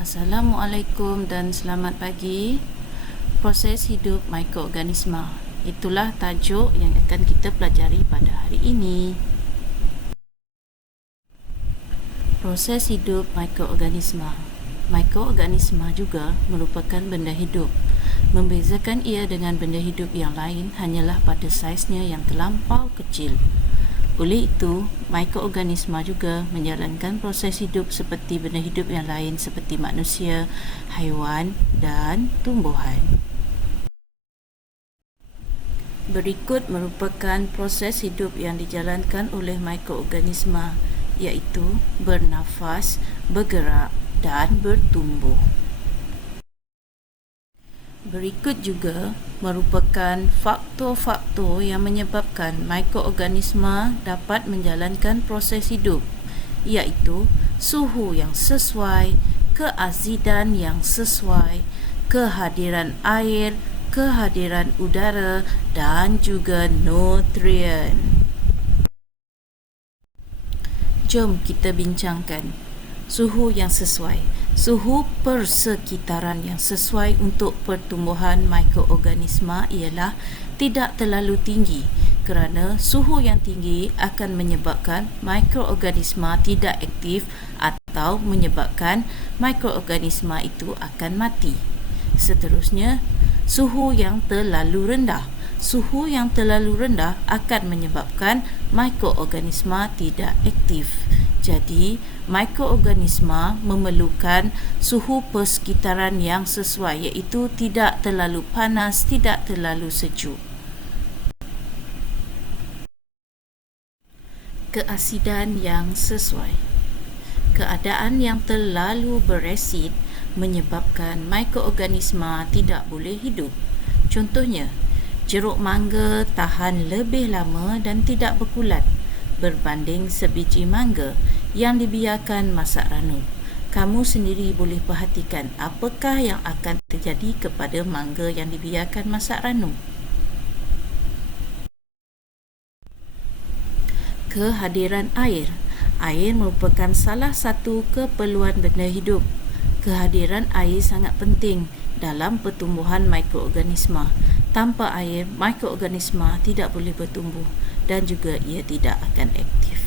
Assalamualaikum dan selamat pagi. Proses hidup mikroorganisma. Itulah tajuk yang akan kita pelajari pada hari ini. Proses hidup mikroorganisma. Mikroorganisma juga merupakan benda hidup. Membezakan ia dengan benda hidup yang lain hanyalah pada saiznya yang terlampau kecil. Oleh itu, mikroorganisma juga menjalankan proses hidup seperti benda hidup yang lain seperti manusia, haiwan dan tumbuhan. Berikut merupakan proses hidup yang dijalankan oleh mikroorganisma, iaitu bernafas, bergerak dan bertumbuh. Berikut juga merupakan faktor-faktor yang menyebabkan mikroorganisma dapat menjalankan proses hidup, iaitu suhu yang sesuai, keazidan yang sesuai, kehadiran air, kehadiran udara dan juga nutrien. Jom kita bincangkan suhu yang sesuai. Suhu persekitaran yang sesuai untuk pertumbuhan mikroorganisma ialah tidak terlalu tinggi, kerana suhu yang tinggi akan menyebabkan mikroorganisma tidak aktif atau menyebabkan mikroorganisma itu akan mati. Seterusnya, suhu yang terlalu rendah. Suhu yang terlalu rendah akan menyebabkan mikroorganisma tidak aktif. Jadi, mikroorganisma memerlukan suhu persekitaran yang sesuai, iaitu tidak terlalu panas, tidak terlalu sejuk. Keasidan yang sesuai. Keadaan yang terlalu beresid menyebabkan mikroorganisma tidak boleh hidup. Contohnya, jeruk mangga tahan lebih lama dan tidak berkulat berbanding sebiji mangga yang dibiarkan masak ranum. Kamu sendiri boleh perhatikan apakah yang akan terjadi kepada mangga yang dibiarkan masak ranum. Kehadiran air. Air merupakan salah satu keperluan benda hidup. Kehadiran air sangat penting dalam pertumbuhan mikroorganisma. Tanpa air, mikroorganisma tidak boleh bertumbuh dan juga ia tidak akan aktif.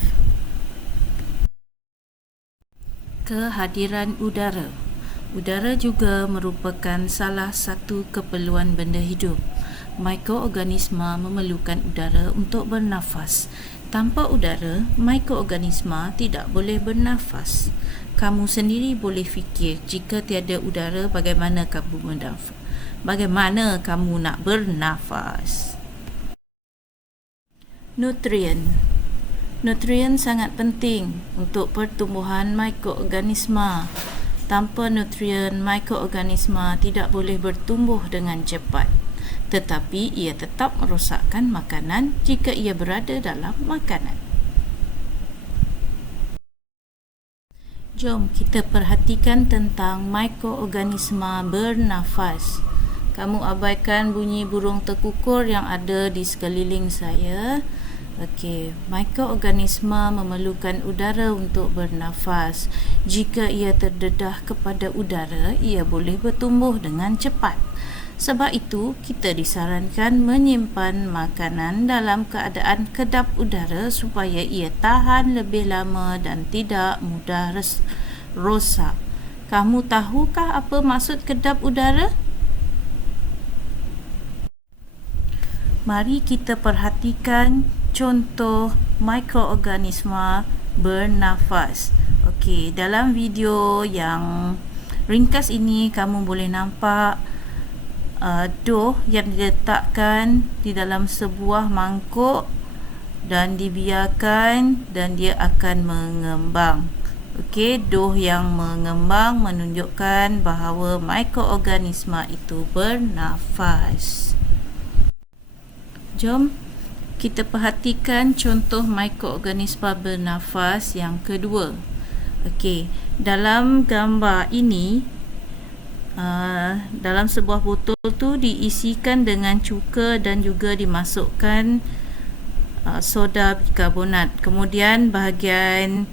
Kehadiran udara. Udara juga merupakan salah satu keperluan benda hidup. Mikroorganisma memerlukan udara untuk bernafas. Tanpa udara, mikroorganisma tidak boleh bernafas. Kamu sendiri boleh fikir, jika tiada udara, bagaimana kamu bernafas? Bagaimana kamu nak bernafas? Nutrien. Nutrien sangat penting untuk pertumbuhan mikroorganisma. Tanpa nutrien, mikroorganisma tidak boleh bertumbuh dengan cepat. Tetapi ia tetap merosakkan makanan jika ia berada dalam makanan. Jom kita perhatikan tentang mikroorganisma bernafas. Kamu abaikan bunyi burung terkukur yang ada di sekeliling saya. Okey, mikroorganisma memerlukan udara untuk bernafas. Jika ia terdedah kepada udara, ia boleh bertumbuh dengan cepat. Sebab itu, kita disarankan menyimpan makanan dalam keadaan kedap udara supaya ia tahan lebih lama dan tidak mudah rosak. Kamu tahukah apa maksud kedap udara? Mari kita perhatikan contoh mikroorganisma bernafas. Okey, dalam video yang ringkas ini kamu boleh nampak doh yang diletakkan di dalam sebuah mangkuk dan dibiarkan dan dia akan mengembang. Okey, doh yang mengembang menunjukkan bahawa mikroorganisma itu bernafas. Jom kita perhatikan contoh mikroorganisma bernafas yang kedua. Okey, dalam gambar ini dalam sebuah botol tu diisikan dengan cuka dan juga dimasukkan soda bikarbonat. Kemudian bahagian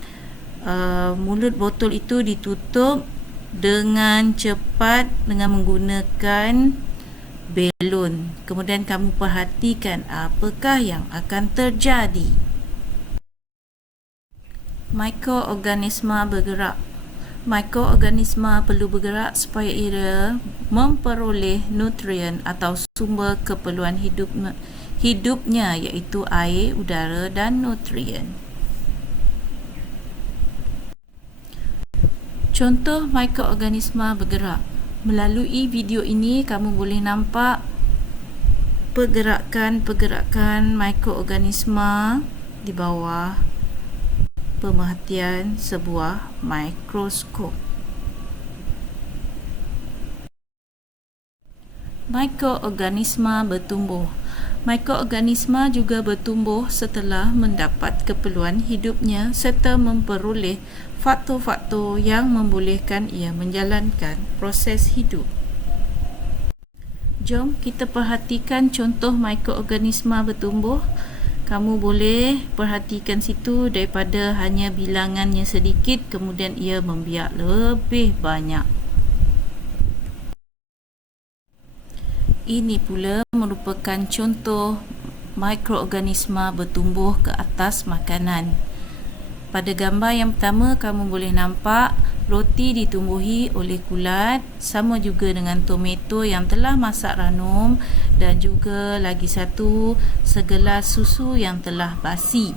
mulut botol itu ditutup dengan cepat dengan menggunakan belon. Kemudian kamu perhatikan apakah yang akan terjadi. Mikroorganisma bergerak. Mikroorganisma perlu bergerak supaya ia memperoleh nutrien atau sumber keperluan hidupnya iaitu air, udara dan nutrien. Contoh mikroorganisma bergerak. Melalui video ini kamu boleh nampak pergerakan mikroorganisma di bawah pemerhatian sebuah mikroskop. Mikroorganisma bertumbuh. Mikroorganisma juga bertumbuh setelah mendapat keperluan hidupnya serta memperoleh faktor-faktor yang membolehkan ia menjalankan proses hidup. Jom kita perhatikan contoh mikroorganisma bertumbuh. Kamu boleh perhatikan situ daripada hanya bilangannya sedikit, kemudian ia membiak lebih banyak. Ini pula merupakan contoh mikroorganisma bertumbuh ke atas makanan. Pada gambar yang pertama, kamu boleh nampak roti ditumbuhi oleh kulat, sama juga dengan tomato yang telah masak ranum, dan juga lagi satu, segelas susu yang telah basi.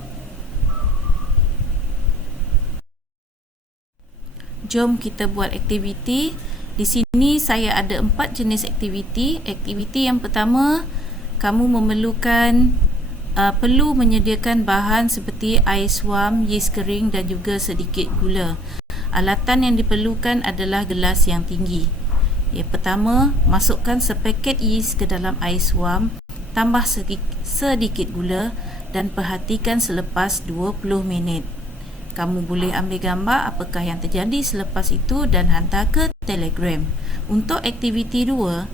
Jom kita buat aktiviti. Di sini saya ada 4 jenis aktiviti. Aktiviti yang pertama, kamu perlu menyediakan bahan seperti air suam, yeast kering dan juga sedikit gula. Alatan yang diperlukan adalah gelas yang tinggi. Yang pertama, masukkan sepaket yeast ke dalam air suam, tambah sedikit gula dan perhatikan selepas 20 minit. Kamu boleh ambil gambar apakah yang terjadi selepas itu dan hantar ke Telegram. Untuk aktiviti 2,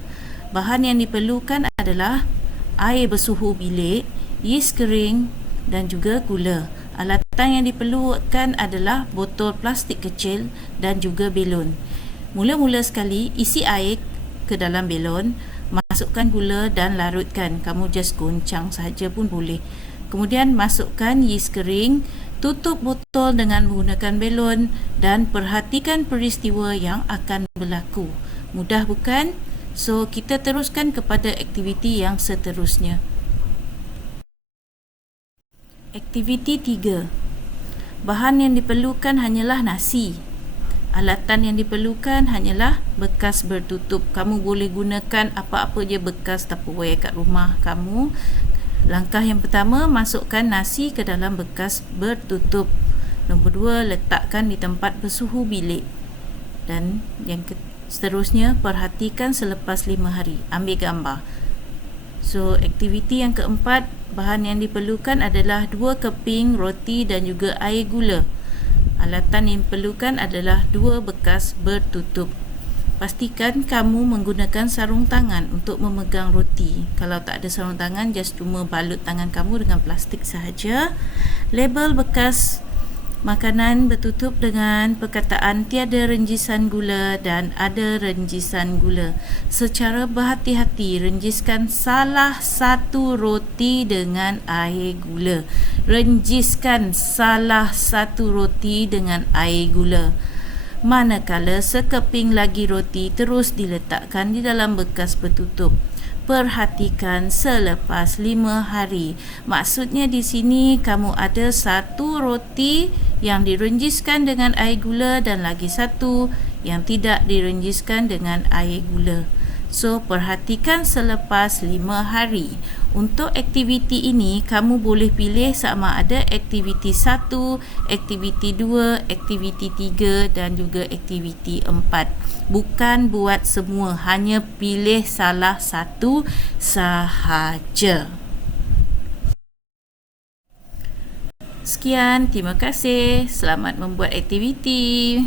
bahan yang diperlukan adalah air bersuhu bilik, yeast kering dan juga gula. Alatan yang diperlukan adalah botol plastik kecil dan juga belon. Mula-mula sekali, isi air ke dalam belon, masukkan gula dan larutkan. Kamu just goncang saja pun boleh. Kemudian masukkan yeast kering, tutup botol dengan menggunakan belon dan perhatikan peristiwa yang akan berlaku. Mudah bukan? So, kita teruskan kepada aktiviti yang seterusnya. Aktiviti 3. Bahan yang diperlukan hanyalah nasi. Alatan yang diperlukan hanyalah bekas bertutup. Kamu boleh gunakan apa-apa je bekas tupperware kat rumah kamu. Langkah yang pertama, masukkan nasi ke dalam bekas bertutup. Nombor 2, letakkan di tempat bersuhu bilik. Dan yang seterusnya, perhatikan selepas 5 hari. Ambil gambar. So, aktiviti yang keempat, bahan yang diperlukan adalah 2 keping roti dan juga air gula. Alatan yang diperlukan adalah 2 bekas bertutup. Pastikan kamu menggunakan sarung tangan untuk memegang roti. Kalau tak ada sarung tangan, just cuma balut tangan kamu dengan plastik sahaja. Label bekas makanan bertutup dengan perkataan tiada renjisan gula dan ada renjisan gula. Secara berhati-hati, renjiskan salah satu roti dengan air gula. Renjiskan salah satu roti dengan air gula. Manakala sekeping lagi roti terus diletakkan di dalam bekas bertutup. Perhatikan selepas 5 hari. Maksudnya di sini kamu ada 1 roti yang direnjiskan dengan air gula dan lagi 1 yang tidak direnjiskan dengan air gula. So, perhatikan selepas 5 hari. Untuk aktiviti ini, kamu boleh pilih sama ada aktiviti 1, aktiviti 2, aktiviti 3 dan juga aktiviti 4. Bukan buat semua, hanya pilih salah satu sahaja. Sekian, terima kasih. Selamat membuat aktiviti.